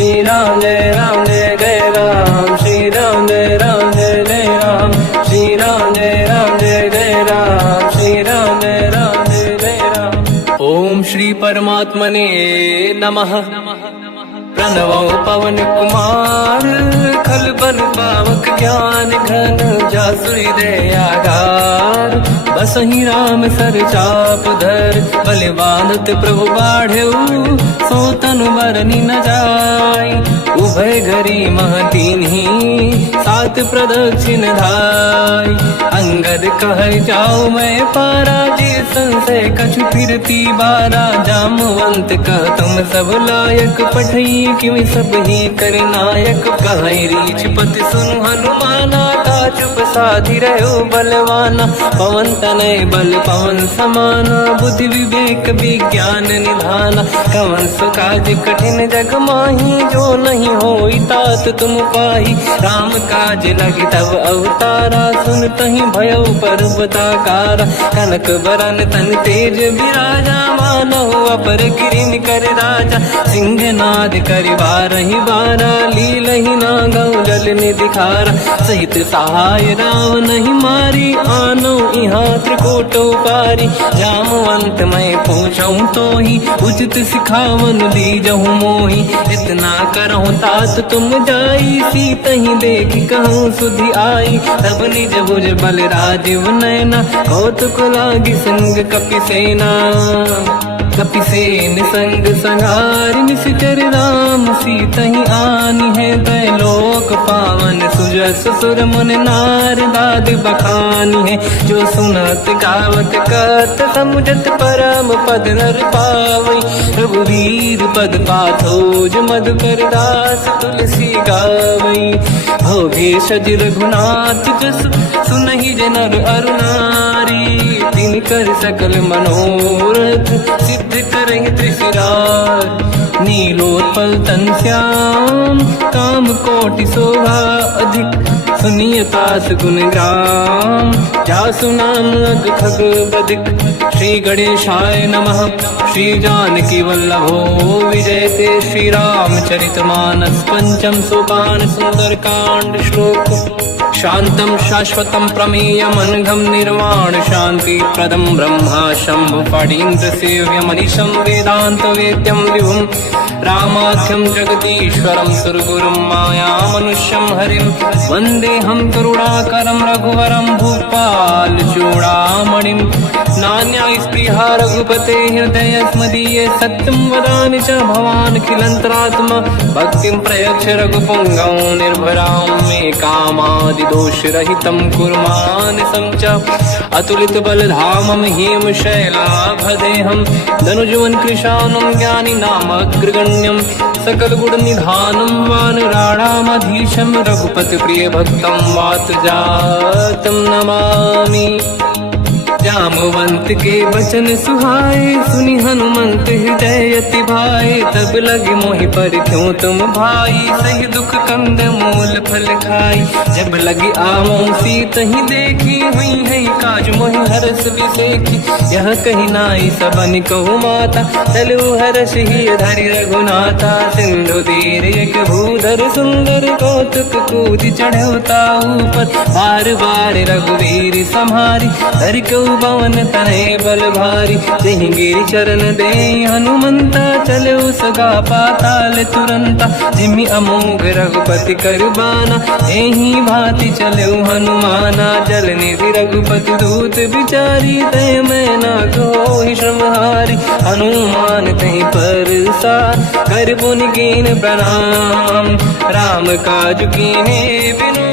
श्री राम जय जय राम, श्री राम जय जय राम, श्री राम जय जय राम, श्री राम जय जय राम। ओम श्री परमात्मने नमः। प्रणवो पवन कुमार, खल बल पावक ज्ञान घन, जासुरी दयागार। बसहि राम सर चाप धर, बलवानत प्रभु बाढ़ऊ, सो तनु मरनि न जाय। उभय घरी मह दीन्ही, सात प्रदक्षिण धाय। अंगद कह जाऊ मैं पारा, जे संशय कछु फिरती बारा। जामवंत कह तुम सब लायक, पठई किमि सब ही कर नायक। कहि रीछ पति सुनु हनुमाना, चुप साधि रहो बलवाना। पवन तनय बल पवन समाना, बुद्धि विवेक विज्ञान निधाना। कवन सो काज कठिन जग माही, जो नहीं होई तात तुम पाही। राम काज लगी तब अवतारा, सुनतहि भयउ पर्वताकारा। कनक बरन तन तेज बिराजा, मानहु अपर गिरिन कर राजा। सिंहनाद करि बारहि बारा, लीलहि नागौ जल निधिखारा। सहित सहाय राम नहीं मारी, आनो इहाँ त्रिकोटौ पारी। जामवंत मैं पूछऊँ तोहि, उचित सिखावन दीजहु मोहि। इतना करहु तात तुम जाई, सीतहि देखि कहूँ सुधि आई। तब निज भुज बल राजीव नैना, कौतुक लागी संग कपिसेना। कपिसेन संग संहारि, निशिचर राम सीतहि आनी है। दैलोक पावन सुजस सुर मुनि नार, दाद बखानी है। जो सुनत गावत कत, समुझत परम पद नर पावई। रघुवीर पद पाथोज, मधुकर दास तुलसी गावई। भोगे सज रघुनाथ जस, सुनहि जनर अरु नारी। तिन कर सकल मनोरथ, सिद्ध करहि त्रिशिरार। नीलोत्पल तन श्याम, काम कोटि शोभा अधिक। सुनिय पास गुण ग्राम, जासु नाम अग खग बदिक। श्री गणेशाय नमः। श्री जानकी वल्लभो विजयते, श्री रामचरित मानस। पंचम सोपान सुंदर कांड श्लोक। शांतं शाश्वतं प्रमेयम्, अनघं निर्वाण शांति प्रदं। ब्रह्मा शंभु फणीन्द्र सेव्यम्, मनीषं वेदांत वेद्यं विभुम्। रामाख्यं जगदीश्वरं, सुरगुरुं मायामनुष्यं हरिं। वन्देऽहं करुणाकरं रघुवरं, भूपाल चूडामणिम्। नान्या स्पृहा रघुपते हृदय स्मदीये, सत्यं वदामि च भवानखिलन्तरात्मा। भक्तिं प्रयच्छ रघुपुङ्गं, निर्भरां मे कामादिदोषरहितं कुर्मानसं च। अतुलित बलधामं हेमशैलाभदेहं, धनुजवन कृशानं ज्ञानी नामग्रगण्यं। सकल गुण निधानं वानराणामधीशं, रघुपति प्रिय भक्तं वात जातं नमामि। जामवंत के वचन सुहाए, सुनि हनुमंत हृदय अति भाए। तब लगे मोहि पर क्यों तुम भाई, सही दुख कंद मूल फल खाई। जब लगी आवों सीतहि देखी, हुई है काज मोहि हरस बिसेखी। यह कही नाई सबन कहु माता, चलु हरष ही धरि रघुनाथा। सिंधु तीर एक भूधर सुंदर, कौतुक कूदि चढ़ौता ऊपर। बार बार रघुवीर सम्हारी, धरि कऊ पवन तनय बल भारी। जहि गिरि चरण दे हनुमंता, चले सगा पाताल तुरंता। जिमि अमोघ रघुपति कर बाना, एहि भांति चले हनुमाना। जल निधि रघुपति दूत बिचारी, तय मैं ना कोहि श्रमहारी। हनुमान तहि परसार, कर पुनि कीन प्रणाम। राम काज कीन्हे बिनु,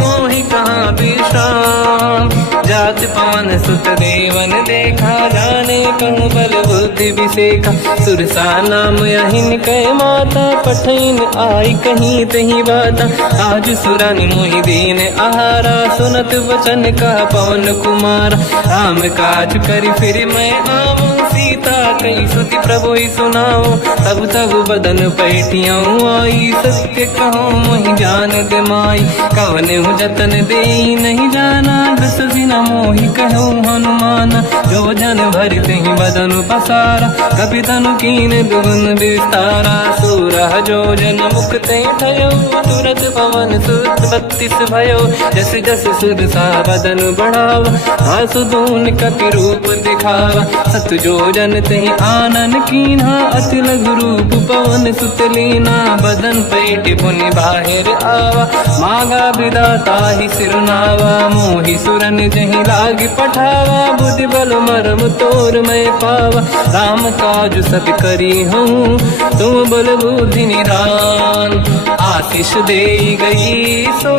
मोहि कहाँ विश्राम। जात पावन सुत देवन देखा, जाने कहूँ बल बुद्धि विसेखा। सुरसा नाम यहिन कै माता, पठैन आई कहीं तही बाता। आज सुरनि मोहि दीन आहारा, सुनत वचन का पवन कुमार। राम काज करि फिर मैं आवूं, सीता कई सुति प्रभु सुनाओ। तब तब बदन पैठियाँ आई, सत्य कहो मोहि जान माई। कवन जतन दे नहीं जाना, दस दिन मोहि कहो हनुमान। जो जन भरते ही बदन पसारा, कपि तनु कीन दुगुन विस्तारा। सोरह जो जन मुक्ते भयो, तुरत पवन सुत 32 भयो। जस जस सुध सा बदन बढ़ावा, आसु दून कपि रूप दिखावा। सत जो जन तेहि आनन कीन्हा, अति लघु रूप पवन सुत लीना। बदन पेट पुनि बाहिर आवा, मांगा विधाता ही सिरनावा। मोहि सुरन जहि लाग पठावा, बुद्धि बल मरम तोर मैं पावा। राम काज सब करी हूँ, तुम बल बुद्धि निधान। आशीष दे गई सो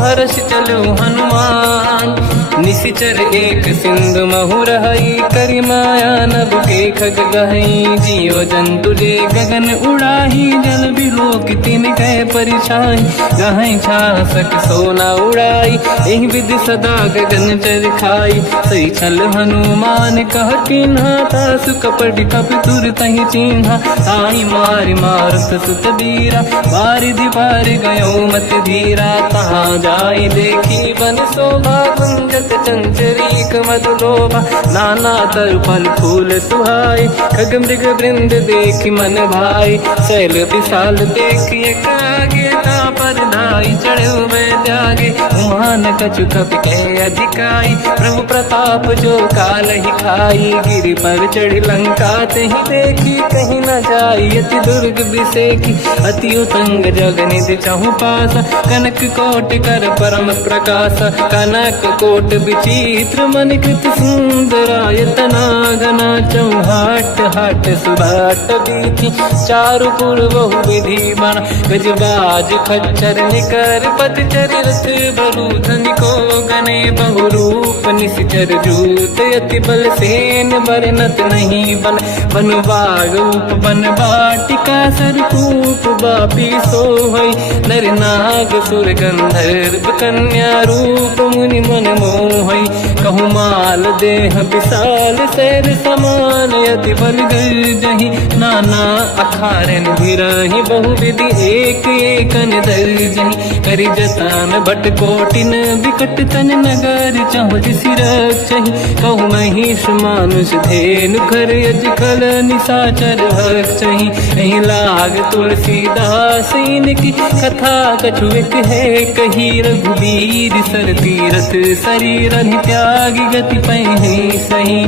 हर्ष चलो हनुमान। निशिचर एक सिंधु महु रहई, करि माया नभ के खग गहई। जीव जंतु जे गगन उड़ाही, जल बिलोक तिन कह परिछाई। गहई छासक सोना उड़ाई, एहि विधि सदा गगन चर खाई। सही छल हनुमान कह किन्हा, तासु कपट कपि तुर तहि चिन्हा। ताहि मारि मारुत सुत बीरा, बारिधि पार गयो मत धीरा। तहाँ जाई देखी बन शोभा, कुंजत चंचरीक मधुलोभा। नाना तर फल फूल सुहाई, खग मृग वृंद देखि मन भाई। शैल विशाल देखि एक आगे, पर धाई चढ़े में त्यागे। उमान कछु कपि के अधिकाई, प्रभु प्रताप जो काल ही खाई। गिरि पर चढ़ी लंका तेहि देखी, कहीं न जाई अति दुर्ग बिसेकी। अति उतंग जग निधि चहु पासा, कनक कोट कर परम प्रकाश। कनक कोट विचित्र मन कृत सुंदरायतना घना। चौहाट हाट सुभाट बीथी, चारु पुर बहु विधि बना। गजबाज खच्चर निकर पतचर, रथ बरु धनिको गने बहु रूप। निशिचर जूत अति बल सेन, बरनत नहीं बन। बन बाग उप बन बाटिका, सरकूप बापी सोहई। नर नाग सुर गंधर्व कन्या, रूप मुनि मन मोहई। कहु माल देह विशाल, शैल समान अति बल गर्जहि। नाना अखारन भिरहि, बहु विधि एक एकन दर्जहि। करि जतान भट कोटिन, विकट तन नगर चहु दिसि रक्षहि। कहु महिष मानुष धेनु, खर यज खल निशाचर भक्षहि। एहि लाग तुलसीदास इनकी, कथा कछु एक है कही। रघुबीर सर तीरथ शरीर, त्यागी गति पहि सही।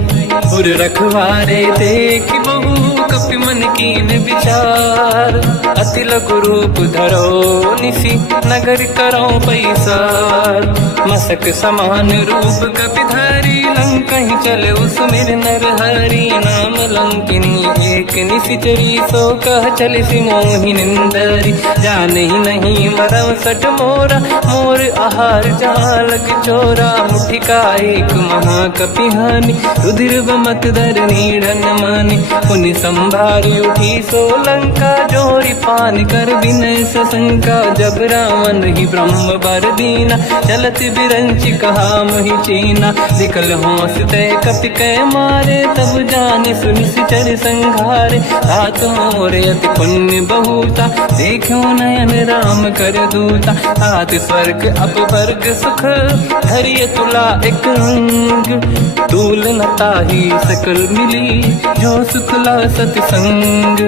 उर रखवारे देख बहु, कपि मन कीन विचार। अति लघु रूप धरो निसी, नगर करो पैसार। मसक समान रूप कपि धरी, लंकहि चले सुमिर नर हरि। नाम लंकिनी एक निशिचरी, सो कह चल सि मोहि निंदरी। जानहि नहीं मरम सट मोरा, मोर आहार जालक चोरा। मुठिका एक महाकपि हानि, रुधिर बमत धरनी ढन मानि। पुनि संभारी उठी सो लंका, जोरी पान कर विनय सशंका। जब रावण ही ब्रह्म बर दीना, चलत बिरंच कहा मोहि चीना। निकल होश तय कपि कै मारे, तब जाने सुनिश्चर संघारे। तात मोर अति पुण्य बहुता, देखो नयन राम कर दूता। तात स्वर्ग अपवर्ग सुख, धरिय तुला एक अंग। तूल न ताहि सकल मिली, जो सुखला सतसंग।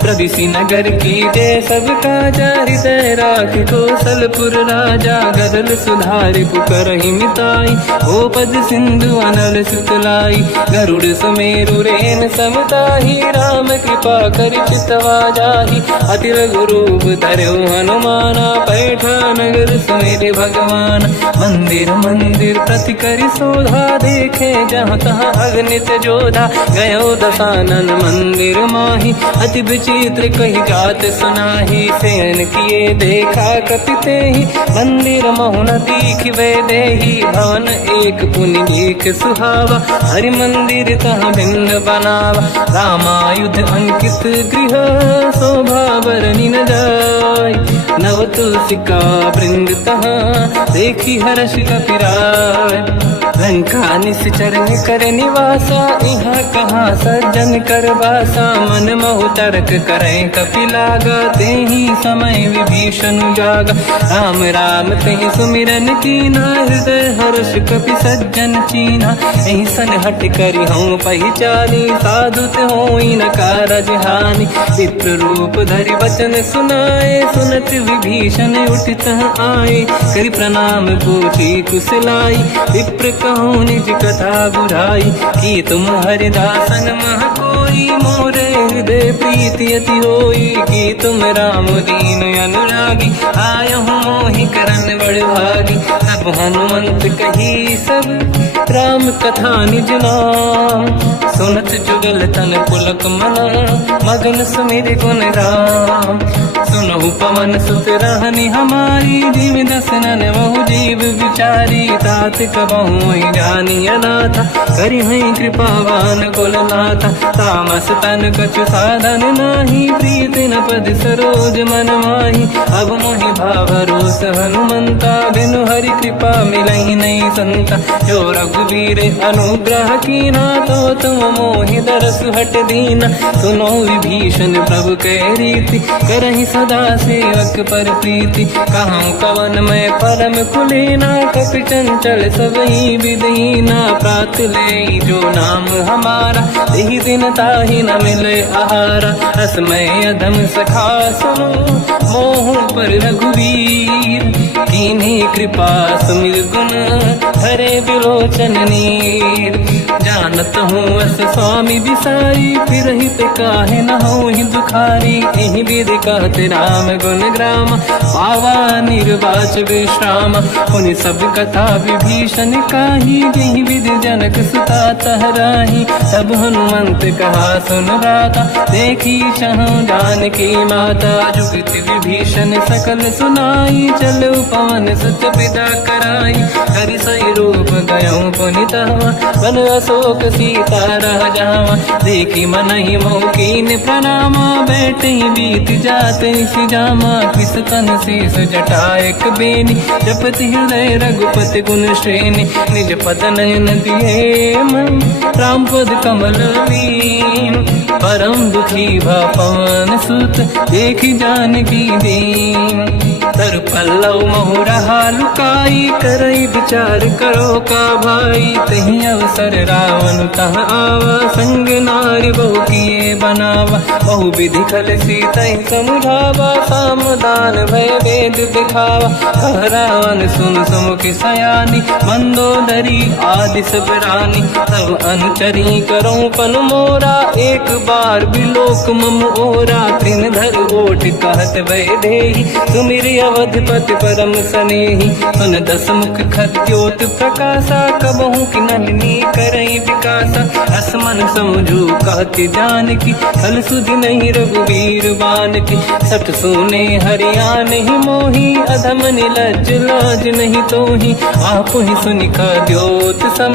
प्रदिशि नगर की जय सब काजा, हृदय राख कौशलपुर राजा। गदल सुधारि पुकरहि मिताई, ओ पद सिंधु अनल सुतलाई। गरुड़ सुमेरु रेन समताहि, राम कृपा करि चितवा जाहि। अति लघु रूप धरौ हनुमाना, पैठा नगर सुमिरि भगवान। मंदिर मंदिर प्रति करि शोधा, देखे जहाँ तहाँ अगणित जोधा। गयो दशानन मंदिर माहि, अति विचित्र कही जात सुनाहि। शयन किए देखा कपि तेहि, मंदिर महु न दीखिबे देहि। भवन एक पुनि देख सुहावा, हरि मंदिर तहाँ भिन्न बनावा। रामायुध अंकित गृह, शोभा बरनि न जाय। नव तुलसी का वृंद तहाँ, देखी हर्ष कपि राय। लंका निश्चर कर निवासा, यहाँ कहाँ सज्जन कर वासा। मन महु तर्क करें कपिलागा, ते ही समय विभीषण जागा। राम राम ते सुमिरन कीना, हृदय हर्ष कपि सज्जन चीना। ऐसन हट करी हूँ पहचानी, साधुत होई न कारज हानि। विप्र रूप धरि वचन सुनाए, सुनत विभीषण उठित आए। करि प्रणाम पूछी कुशलाई, विप्र कहूँ निज कथा बुझाई। कि तुम हरिदासन मह कोई, मोरे हृदय प्रीति अति होई। कि तुम राम दीन अनुरागी, आयहु मोहि करन बड़ भागी। तब हनुमंत कही सब राम कथा निज नाम, सुनत जुगल तन पुलक मना। मगन सुमिर गुण राम, सुनहु पवन सुत रहनी हमारी। जीव दसनन महु जीव विचारी, तात कबहु जानी अनाथा। करि हैं कृपावान कुलनाथा, तामस तन कछु साधन नाही। प्रीत न पद सरोज मन माही, अब मोहि भावरोस हनुमंता। बिनु हरि कृपा मिलहि नहीं संता। जो रघुवीर अनुग्रह कीना, तो तुम मोहि दरस हट दीना। सुनो विभीषण प्रभु के रीति, करहि सदा सेवक पर प्रीति। कहूँ कवन मैं परम कुलीना, कपि चंचल सबई विदहीना। प्रात ले जो नाम हमारा, यही दिन ताहि न मिले आहारा। रसमय अधम सखा सुनो, मोह पर रघुवीर। कीन्ही कृपा सुमिर गुण, हरे बिलोचन नीर। जानत हूँ अस स्वामी बिसाई, फिर हित काहे न हूँ ही दुखारी। यही विधि कहते राम गुण ग्राम, पावा निर्वाच विश्राम। उन सब कथा विभीषण काही, यही विधि जनक सुता तहराही। तब हनुमंत कहा सुन राता, देखी चहु जानकी माता। जुगति विभीषण सकल सुनाई, चलो पवन सुत पिता कराई। हरि सही रूप गयऊँ पुनितवा, बन अशोक सीता रह जावा। देखी मनहि मोकीन प्रणामा, बैठे ही बीत जाते सिजामा। किस तन शेष जटा एक बेनी, जपति हृदय रघुपति गुण श्रेणी। निज पद नयन दिए मन, राम पद कमल लीन। परम दुखी भा पवन सुत, देखी जानकी दीन। तर पल्लव महु रहा लुकाई, करई विचार करो का भाई। तही अवसर रावण तह आवा, संग नारी बहु किए बनावा। बहु विधि खल सीतहि समुझावा, सामदान भय वेद दिखावा। कह रावण सुन सुमुख सयानी, मंदोदरी आदि सब रानी। तब अनुचरी करो पन मोरा, एक बार बिलोक मम ओरा। तृण धर ओठ कहत भय देहि, सुमिर अवधपति परम सनेहि। सुन दस मुख खद्योत प्रकाशा, कबहु कि नलिनी करई विकासा। असमन समझू कहती जानकी, फल सुधि नहीं रघुवीर बानकी। सठ सुने हरियाण ही मोही, अधम निलज्ज लाज नहीं तोही। आप ही सुनि खद्योत सम,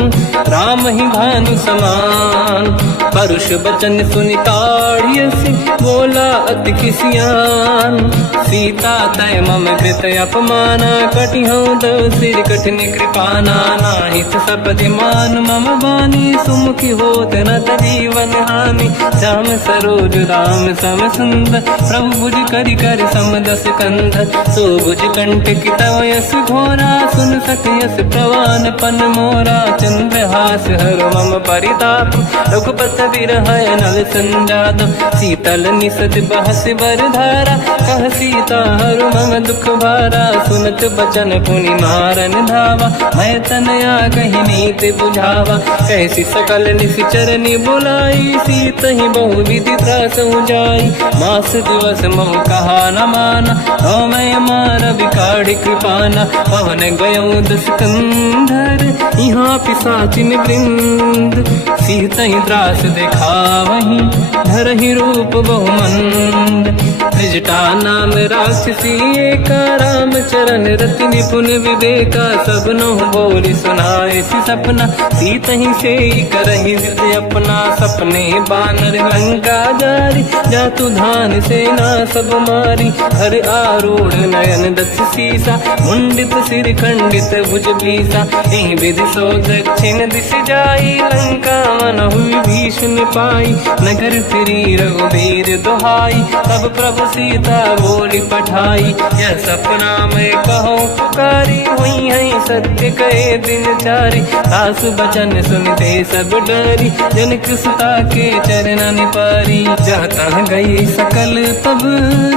राम ही भानु समान। परुष बचन सुनि ताड़ियसि, बोला अति किसियान। सीता तय मम कृत अपमाना, कटिहउँ दो सिर कठिन कृपाना। नाहित सपदि मान मम बानी, सुमुखी होत न जीवन हानि। श्याम सरोज राम सम सुंदर, प्रभु भुज करि कर समदस कंधर। सो भुज कंटक तव यस घोरा, सुन सक यस प्रवान पन मोरा। चंद्रहास हर मम परिताप, रघुपत विरह नल संजात। शीतल निसत बहस बर धारा, कह सीता हर मम दुख भारा। सुनत बचन पुनि मारन धावा, मैं तनया कही नीति बुझावा। कैसी सकल निश्चरनि बुलाई, सीतहि बहु विधि त्रास जाई। मास दिवस महु कहा न माना, तो मैं मार बिकाढ़ कृपाना। पवन गयऊँ दस कंधर, यहाँ पिशाचिन वृंद। सीतहि त्रास दिखावहीं, धरहि रूप बहुमंद। त्रिजटा नाम राक्षसी एका, राम चरण रति निपुण विवेका। सब नो बोल सुनाए सी सपना, सीत ही से करही जिद अपना। सपने बानर लंका जारी, जातु धान सेना सब मारी। हर आरूढ़ नयन दत्त सीसा, मुंडित सिर खंडित भुज बीसा। एहि विधि सो दक्षिण दिश जाई, लंका मनहु विभीषण पाई। नगर फिरी रघुबीर दुहाई, तब प्रभु सीता बोली पठाई। यह सपना मैं कहूँ पुकारी, हुई है सत्य कहे दिन चारी। सास बचन सुनते सब डरी, जनक सुता के चरणन पारी। जहाँ तहाँ गई सकल तब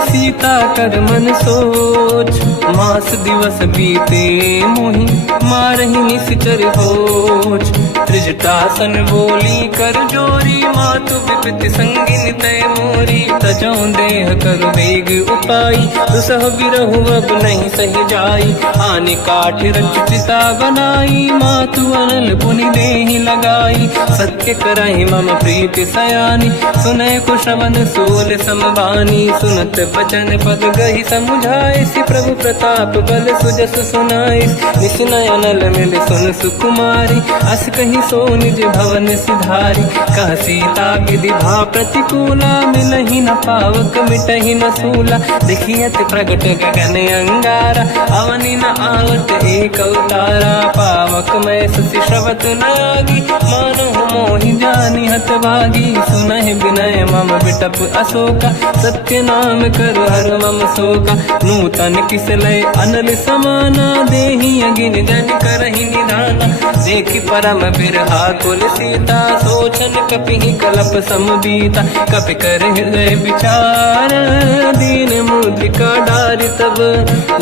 सीता कर मन सोच। मास दिवस बीते मोहि मारहि निश्चर होच। त्रिजटासन बोली कर जोरी, मातु विपति संगिन तय मोरी। तजौ देह कर वेग उपाई, दुसह बिरहु अब नहीं सही जाई। आने काठ रचिता बनाई, मातु अनल पुनि देहि लगाई। सत्य करहि मम प्रीति सयानी, सुनय कुशवन सोल समबानी। सुनत बचन पद गहि समुझाए, सि प्रभु प्रताप बल सुजस सुनाई। निश्नय अनल मिल सुन सुकुमारी, अस कहि सो निज भवन सिधारी। कह सीता विधि भा प्रतिकूला, मिलहि न पावक मिटहि न सूला। देखियत प्रगट गगन अंगारा, अवनि न आवत एक अवतारा। पावक मैं ससि श्रवत न आगी, मानहु मोहि जानि हत भागी। सुनहि विनय मम बिटप अशोका, सत्य नाम कर हर मम शोका। नूतन किस लय अनल समाना, देहि अगिन जन करहि निधाना। देखि परम बिरहा कुल सीता, सोचन कपिहि कलप समबीता। कपि कर हृदय विचार, दीन मुद्रिका डारि तब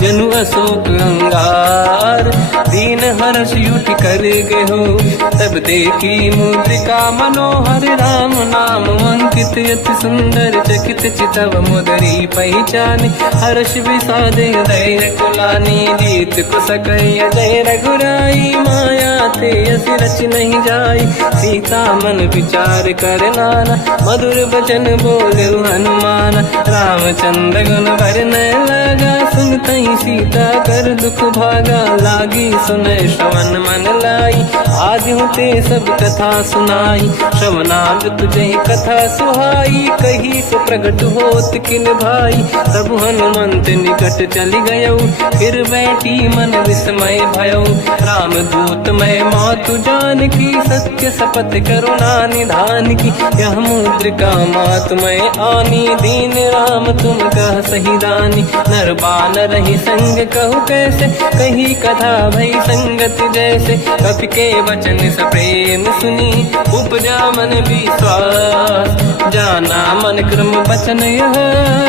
जनु अशोक अंगार। दीन हर्ष युति कर गेहो, तब देखी मुद्रिका मनोहर। राम नाम अंकित अति सुंदर, चकित चितव मुदरी पहचान। हर्ष विषादे हृदय कुलानी, जीत कुसकय जय रघुराई। माया ते अस रच नहीं जाई, सीता मन विचार कर नाना। मधुर बचन बोले हनुमान, रामचंद्र गुण भरने लगा। सुनतहि सीता कर दुख भागा, लागी सुनय श्रवण मन लाई। आदि होते सब कथा सुनाई, श्रवणाद तुझे कथा सुहाई। कही सो प्रगट होत किन भाई, तब हनुमंत निकट चली गयो। फिर बैठी मन विस्मय भयो, राम दूत मैं मातु जान की। सत्य शपथ करुणा निधान की, यह मुद्रिका मातु मैं आनी। दीन राम तुम कह सही दानी, नर बानर ही संग कहु कैसे। कही कथा भई संगत जैसे, कपि के वचन सप्रेम सुनी। उपजा मन विश्वास, जाना मन क्रम वचन यह।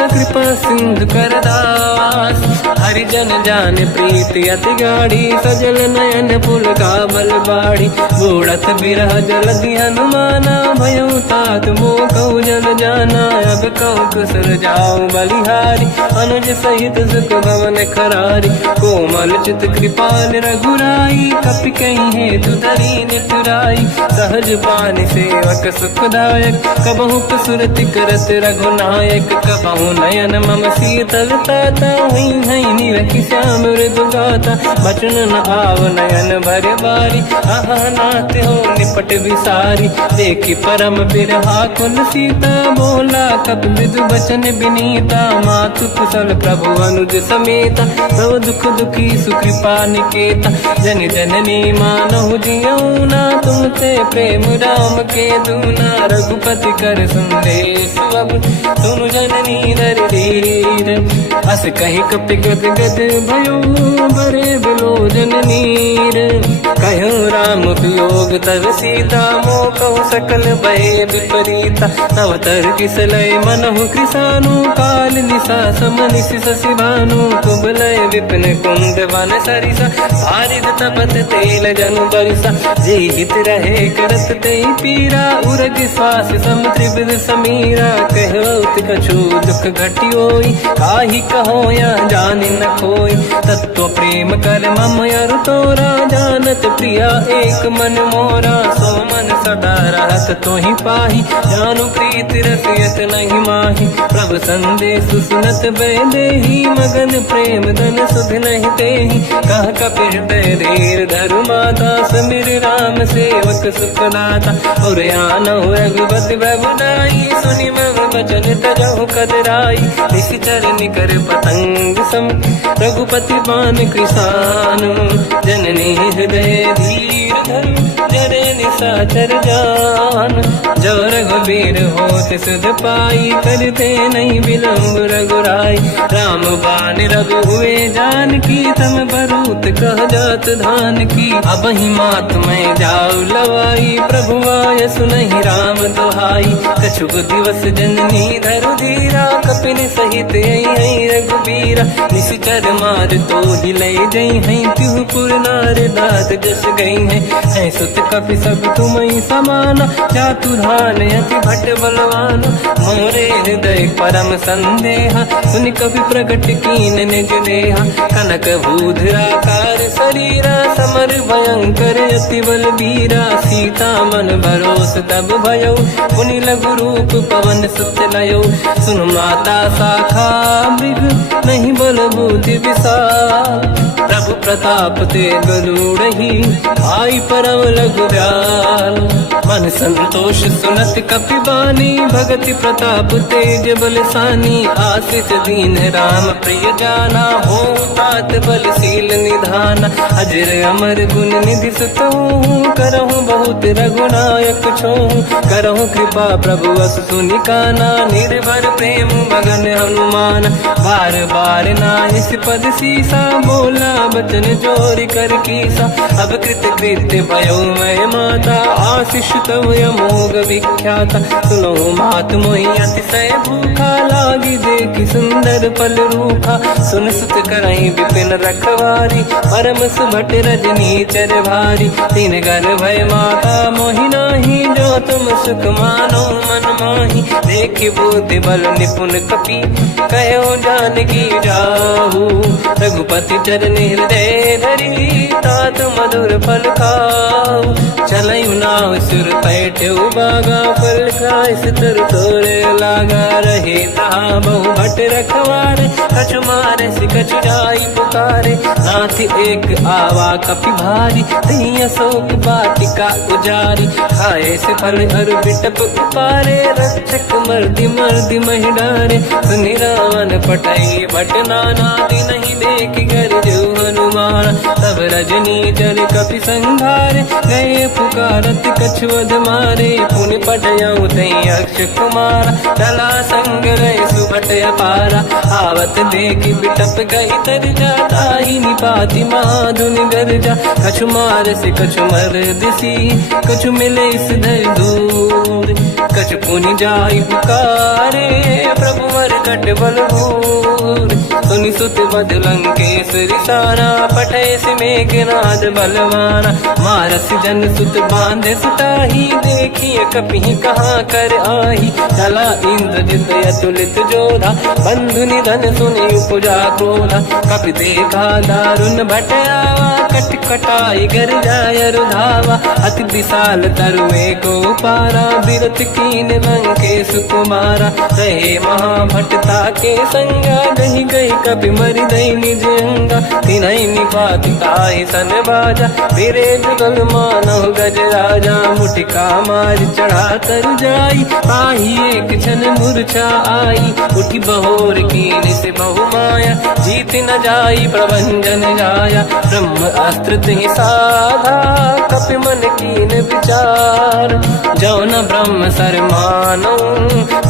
कृपा सिंधु कर दास, हरिजन जान प्रीति अति गाढ़ी। सजल नयन पुल काबल बाड़ी, बूढ़त बिरह जलधि हनुमाना। भयो तात मोह कहु जल जाना, अब कहु कुशल जाऊ बलिहारी। अनुज सहित सुख भवन करारी, कोमल चित कृपाल रघुराई। कपि कहीं हेतु धरी निठुराई, सहज पानि सेवक सुखदायक। कबहु सुरति करत रघुनायक, कबहु नयन मम शीतल ताता। हुई है निरखि श्याम मृदु गाता, बचन न आव नयन भर बारी। आहा नाथ हो निपट विसारी, देखि परम बिरहा कुल सीता। बोला कपि मृदु बचन विनीता, मातु कुशल प्रभु अनुज समेता। सब दुख दुखी सुकृपा निकेता, जन जननी मानहु जियौना। तुम ते प्रेम राम के दूना, रघुपति कर संदेश अब सुनु जननी दर धीर। अस कहि कपि गद गद भयो, बरे बिलोचन नीर। कहु राम वियोग तब सीता, मोह कहु सकल भय विपरीता। तव तर किस लय मनहु कृसानु, काल निशा समनिशि शशि भानु। कुबलय विपिन कुंद वन सरिसा पारिद तपत तेल जनु बरिसा जे हित रहे करत ते पीरा उरग श्वास सम त्रिविध समीरा कहत कछु दुख घटियोई काहि कहो या जानि न खोई तत्व प्रेम कर मम अरु तोरा जानत प्रिया एक मन मोरा सो मन सदा रहत तोहि पाही जानु प्रीत रसियत नहीं माही प्रभु संदेश सुनत बैदेही मगन प्रेम धन सुध नहीं तेहि कह कपि हृदय धीर धरु माता समिर राम सेवक सुखदाता और आनहु रघुपति बहुनाई सुनि मम वचन तजहु कदराई निश्चर निकर पतंग सम रघुपति बान कृसानु जननी हृदय धीर धरु जरे निशाचर जान जो रघुबीर होत सुध पाई करते नहीं विलम्ब रघुराई राम बान रघु हुए जान की तम बरूत कह जात धान की अब ही मात में जाऊ लवाई प्रभु आय सुनहि राम दुहाई कछुक दिवस जननी धरु धीरा कपिन सहित आई रघुबीरा निश्चर मार तो ही ले जई हैं तिहु पुर नार दात जस गई है सुत कपि सब तुमहि समाना चातुधान अति भट बलवान मोरे हृदय परम संदेहा सुनि कपि प्रकट कीन निज देहा कनक भूधराकार शरीरा समर भयंकर अति बलबीरा सीता मन भरोस तब भयो पुनि लघु रूप पवन सुत लयो सुन माता शाखा मृग नहीं बल बुद्धि विशाल प्रभु प्रताप ते गरुड़हि आई परम लघु दयाल मन संतोष सुनत कपि बानी भगति प्रताप तेज बलसानी आशीष दीन राम प्रिय जाना हो तात बलशील निधान अजर अमर गुण निधि सुतहु करहु बहुत रघुनायक छोहु करहु कृपा प्रभु अस सुनि काना निर्भर प्रेम मगन हनुमान बार बार नाहिस पद सीसा बोला बचन जोर कर कीसा अब कृत कृत्य भयो मैं माता आशीष तव अमोघ विख्याता सुनो मात मोहि अतिशय भूखा लागी देखी सुंदर पल रूखा सुन सुत करई विपिन रखवारी परम सुभट रजनी चर भारी तीन घर भय माता मोहि नाही जो तुम सुख मानो मन माही देखी बुद्धि बल निपुण कपि कहो जानकी जाहू रघुपति चरण हृदय धरी तात मधुर फल खाऊ चलयु नाव सुर पैठ्यु बागा फल खाय सितर तोरे लागा रहे तहाँ बहु भट रखवारे कछु मारे सि कछु जाई पुकारे नाथ एक आवा कपि भारी तही अशोक वाटिका उजारी खाए से फल हर बिटप उपारे रक्षक मर्दि मर्दि महि डारे सुनि रावण पटई भट नाना दिन नहीं देख कर जो हनुमान तब रजनी जल कपि संघारे गए पुकारत कछुअध मारे पुनि पटयऊ तई अक्ष कुमार चला संग रहे सुभट अपारा आवत देखी बिटप गई तर जाता ही निपाति माधुनि गर्जा कछु मार से कछु मर दिसी कछु मिले इस धर दूर कछु पुनि जाई पुकारे प्रभु मर कट बलभूर सुनि सुत बद लंकेश्वरी सारा पठे से मेघनाद बलवाना मारस जन सुत बांधे सुताही देखिए कपि कहाँ कर आही चला इंद्रजित अतुलित जोधा बंधु निधन सुनि उपजा क्रोधा कपि देखा दारुण भटयावा कट कटाई गर जाय रुधावा अति विशाल तरुए को पारा बिरत कीन लंकेश कुमारा रहे महाभटता के संगा गही गई कपि मरि दई निज अंगा तिनहि निपाति ताहि सन बाजा फिरे जुगल मानव गज राजा मुटिका मार चढ़ा तर जाई पाही एक क्षण मूर्छा आई उठी बहोर कीन से बहु माया जीत न जाई प्रभंजन जाया ब्रह्म अस्त्र तिहि साधा कपि मन कीन विचार जो न ब्रह्म सर मानो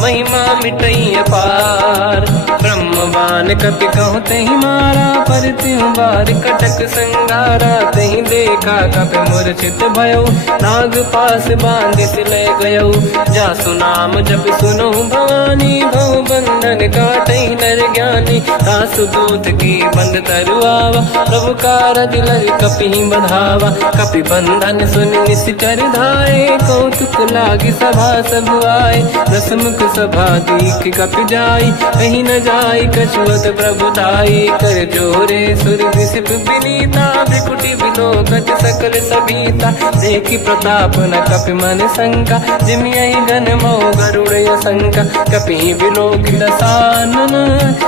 महिमा मिटई अपार ब्रह्मवान कपि कहु तहि मारा पर तिहु बार कटक संगारा तहि देखा कपि मूर्छित भयो नाग पास बांध सिले गयो जा सुनाम जब सुनो भवानी भव बंधन काटई नर ज्ञानी। दास दूत की बंद तरुआवा, प्रभु कारज लग कपि बधावा। कपि बंधन सुन निश्चर धाये, कौतुक लागी सभा सब आए। दसमुख सभा दीख कपि जाई, कहीं न जाई कछुअत प्रभु दाई। कर जोरे सुर विसिप विनीता, त्रिकुटी विलोकत सकल सबीता। देखी प्रताप न कपि मन शंका, जिमियहि जन्मो गरुड़ शंका। कपि विलोक दसानन,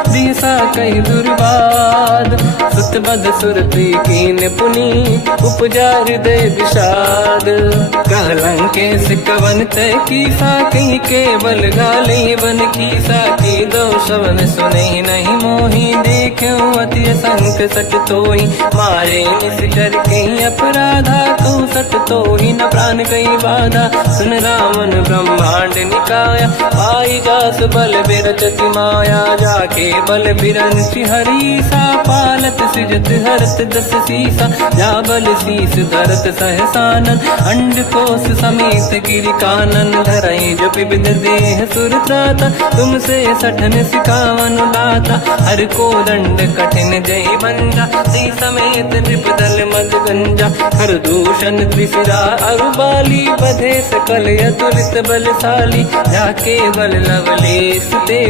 दिशा कहि दुर्वाद। सुत बद सुरति कीन पुनि, उपजा हृदय विषाद। कहलंकेश कवन तय कीसा, कहीं केवल गाली बन कीसा। की दो शवन सुने नहीं मोही, देखूं अति संक सट तोही। मारे निश्चर कहीं अपराधा, कहूँ सट तोही न प्राण कहीं बाधा। सुन रावण ब्रह्मांड निकाया, पाई जास बल बिरचति माया। जाके बल बिरंचि हरीसा, पालत सृजत हरत दस सीसा। जा बल शीस धरत सहसानन, अंड कोश समेत गिरि कानन। धरई जो विविध देह सुर त्राता, तुमसे सठन सिखावन दाता। हर को दंड कठिन जय बंजा, सी समेत नृपदल मद गंजा। हर दूषण त्रिशिरा अरुबाली, बधे सकल अतुलित बलशाली। जाके बल लवलेश ते,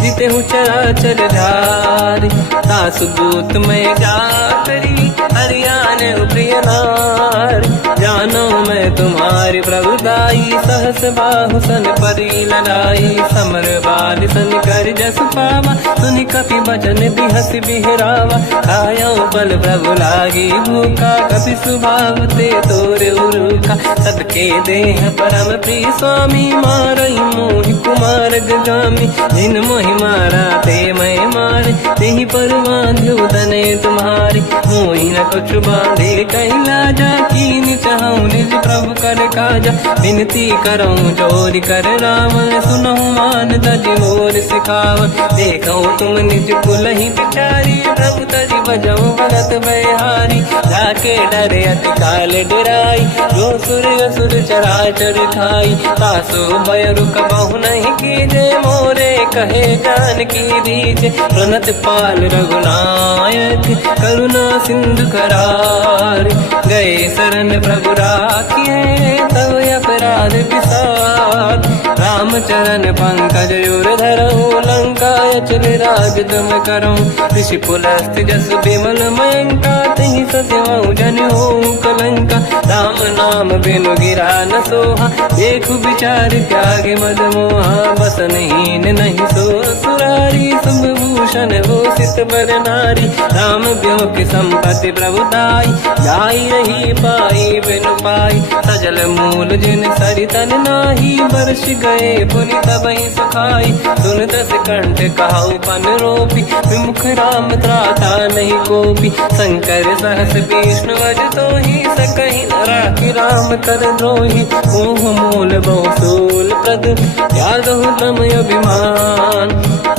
जिते हूँ चराचर धारी। दास दूत में जाकरी, हरियाण प्रिय नार। जानो मैं तुम्हारी प्रभुदाई, सहस बाहु सन परी लड़ाई। समर बाल सन कर जस पावा, सुनि कपि बचन बिहस बिहरावा। खायो बल प्रभु लागी भूखा, कपि स्वभाव ते तोरे उरुखा। सबके देह परम प्रिय स्वामी, मारई मोहि कुमार गगामी। जिन मोहि मारा ते मैं मारे, तेहि पर बांध्यो दने तुम्हारी। मोहि न कुछ बांधे कैलाजा, कीन चाहूं निज प्रभु कर काजा। विनती करऊं जोरि कर रावण, सुनहु मान तज मोर सिखावन। देखो तुम निज कुल ही बिचारी, प्रभु तज बजऊं भगत बहारी। जाके डरे अति काल डराई, जो सुर असुर चराचर खाई। तासो भय रुक बहु नहीं कीजे, मोरे कहे जान की दीजे। प्रणत पाल रघुनायक, करुणा सिंधु करार। गए शरण प्रभु राखिए, तब अपराध विसार। रामचरण पंकज उर धरऊं, लंका अचल राज तुम करऊं। ऋषि पुलस्त जस विमल मयंका, तहि सत्यवं जन होऊं कलंका। राम नाम बिनु गिरा न सोहा, देखु विचार त्यागे मद मोहा। बसनहीन नहीं सो सुरारी, शुभ भूषण हो सित बर नारी। राम ब्यों की संपत्ति प्रभुताई, जाई रही पाई बिनु पाई। सजल मूल जिन सरितन नाही, बरस गए पुनि तबहि सुखाई। सुन दस कंठ कहाऊ पन रोपी, विमुख राम त्राता नहीं कोपी। शंकर सहस विष्णु अज तोहि, सकहि न राखि राम कर द्रोही। मोह मूल बहु सूल प्रद, त्यागहु तम अभिमान।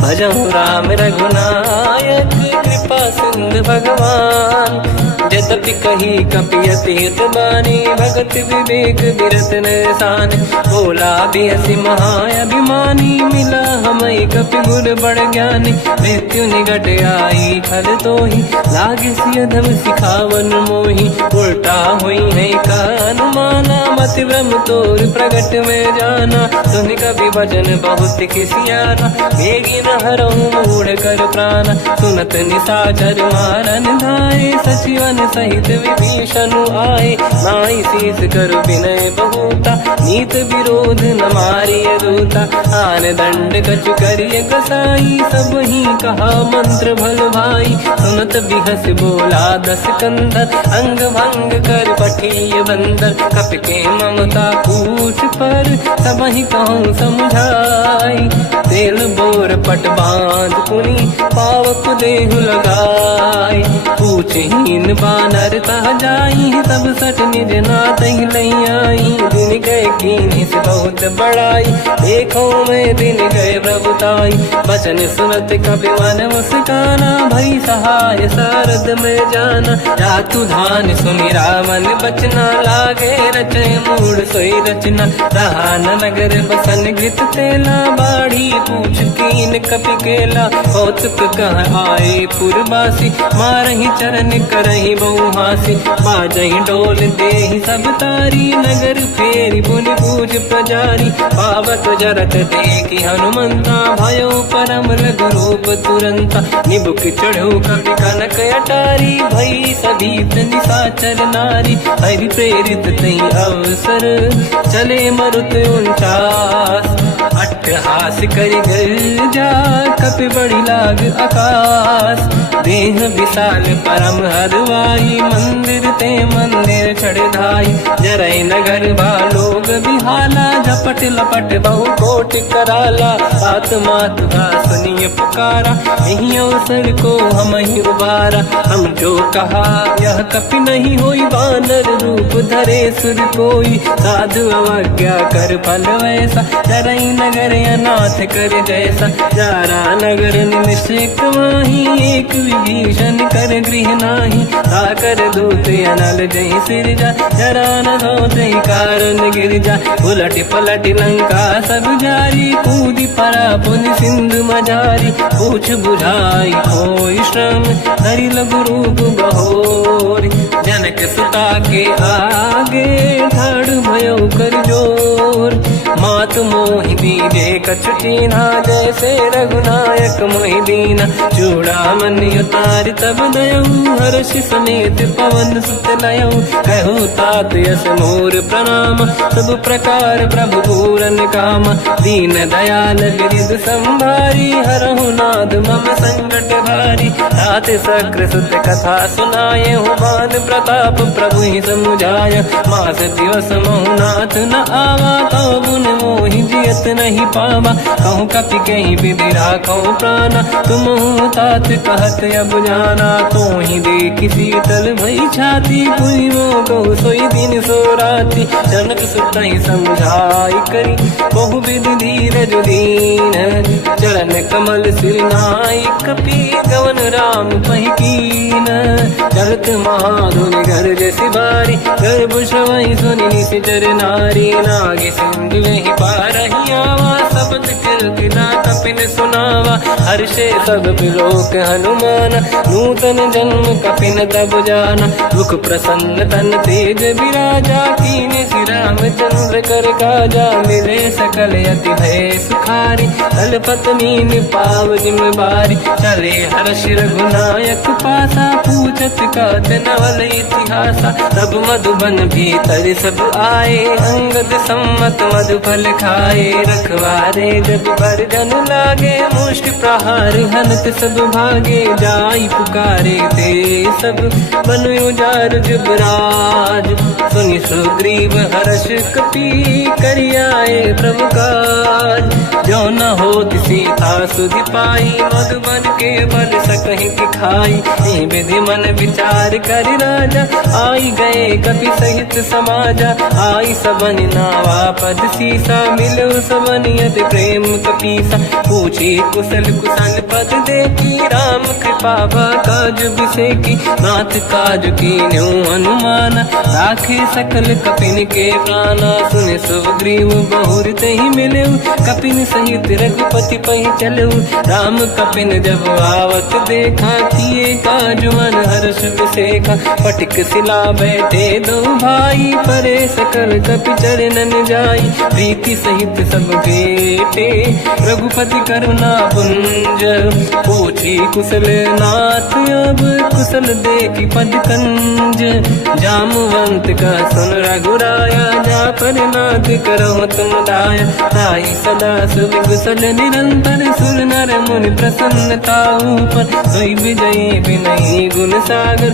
भजहु राम रघुनायक, कृपा सिंधु भगवान। यद्यपि कही कपि अति हित बानी, भगत विवेक विरत निशान। बोला बिहसि महाअभिमानी, मिला हमई कपि गुर बड़ ज्ञानी। मृत्यु निकट आई खल तोहि, लागे सिय धम सिखावन मोहि। उल्टा हुई है का अनुमाना, मति ब्रह्म तोर प्रगट में जाना। सुन कपि वचन बहुत किसियाना, बेगी न हरऊं मूढ़ कर प्राण। सुनत निशाचर मारन धाये, सचिवन सहित विभीषण आए। नाई शीस कर विनय बहुता, नीत विरोध न मारिय दूता। आन दंड कछु करिय कसाई, सब ही कहा मंत्र भल भाई। सुनत बिहस बोला दस कंदर, अंग भंग कर पठिय बंदर। कपि के ममता पूछ पर, सब ही कहूँ समझाई। तेल बोर पट बांध पुनि, पावक देहु लगाई। पूछहीन बानर ता जाई, तब सट निज नाथ ही लई आई। दिन गए कीनी से बहुत बड़ाई, देखो मैं दिन गए प्रभुताई। बचन सुनत कपि मन मुस्काना, भई सहाय सारद में जाना। जातु धान सुनि रावण बचना, लागे रचे मूढ़ सोई रचना। रहा न नगर बसन घृत तेला, बाढ़ी पूछ कीन कपि केला, कौतुक कह आए पुरबासी, मारही चरण करही बहु हासी, बाजही डोल देहि सब तारी, नगर फेरी पुनि पूज प्रजारी, पावत जरत देखी हनुमंता, भयो परम रघुरूप तुरंता, निबुक चढ़ो कपि कनक अटारी, भई सभीत निशाचर नारी, हरि प्रेरित तई अवसर, चले मरुत 49, अट्टहास करि गर्जा, कपि बड़ी लाग आकाश, देह विशाल परम हरवाई, मंदिर ते मंदिर चढ़ धाई, जरई नगर बालोग बिहाला, झपट लपट बहु कोट कराला, आत्मात का सुनिय पुकारा, यही अवसर को हम ही उबारा, हम जो कहा यह कपि नहीं होई, वानर रूप धरे सुर कोई, साधु अवज्ञा कर फल वैसा, जरई नगर अनाथ कर जैसा, जारा नगर निश्चित माही, एक विभीषण कर गृह नाही, ताकर दूत अनल जय सिरजा, जरा न होते कारण गिर जा, उलट पलट लंका सब जारी, कूदी परा पुन सिंधु मजारी, पूछ बुझाई कोई श्रम, धरि लघु रूप बहोरी, जनक सुता के आगे ठाड़ भयो कर जोर, मात मोहि दीजे कछु कीन्हा, जैसे रघुनायक मोहि दीना, चूड़ामणि उतारि तब दयऊ, हर्ष समेत पवन सुत लयऊ, कहो तात यस मोर प्रणाम, सब प्रकार प्रभु पूरन काम, दीन दयाल गिरिध संभारी, हरहु नाद मम संकट भारी, तात सक्र सुत कथा सुनाये, हो बान प्रताप प्रभु ही समुझाय, मास दिवस महु नाथ न आवा, कहो गुण मोहि जियत नहीं पावा, कहूँ कपि कहीं विधि राखो प्राणा, तुम तात कहत अब जाना, तो ही देखी शीतल भई छाती, पुनि मोह कहु सोई दिन सो राति, जनक सुत ही समझाई करी, बहु विधि धीरज दीन, चरण कमल सिर नाई, कपि गवन राम पहि कीन, चलत महाधुनि घर जैसी बारी, गर्भ श्रवई सुनि निशिचर नारी, नागे सिंधु ही पारही आवा, शब्द कीर्ति ना कपिन सुनावा, हर्षे सब बिलोक हनुमान, नूतन जन्म कपिन तब जाना, मुख प्रसन्न तन तेज विराजा, कीने श्री रामचंद्र कर काजा, मिले सकल यति भय सुखारी, तलपत मीन पाव जिम बारी, चले हर्ष रघुनायक पासा, पूछत कात नवल इतिहासा, तब मधुबन भीतर सब आए, अंगद सम्मत मधुफल खाए, रखवारे जब बरगन लागे, मुष्टि प्रहार हनत सब भागे, जाई पुकारे ते सब बन उजार जुबराज, सुनि सुग्रीव हर्ष कपि करियाए प्रभु काज, जो न होत सीता सुधि पाई, मधुबन के बल सकहि खाई, विधि मन विचार कर राजा, आई गए कपि सहित समाजा, आई सबन नावा पद सीसा, मिलो सबन यद प्रेम कपीसा, पूछी कुशल कुशल पद देखी, राम कृपा काज बिसेकी, नाथ काज कीन्यो हनुमाना, राखे सकल कपिन के प्राणा, सुन सुग्रीव बहुर तहि मिलऊ, कपिन सहित रघुपति पहि चलऊ, राम कपिन जब आवत देखा, किए काज मन हर्ष बिसेखा, पटिक सिला बैठे दो भाई, परे सकल कपि चरणन जाई, प्रीति सहित सब बेटे, रघुपति करुणा पुंज, पूछी कुशल नाथ अब, कुशल देखी पद कंज, जामवंत का सुन रघुराया, जा पर नाथ करो तुम दाया, ताई सदा सुख कुशल निरंतर, सुर नर मुनि प्रसन्नता ऊपर, सोई विजयी विनयी गुण सागर।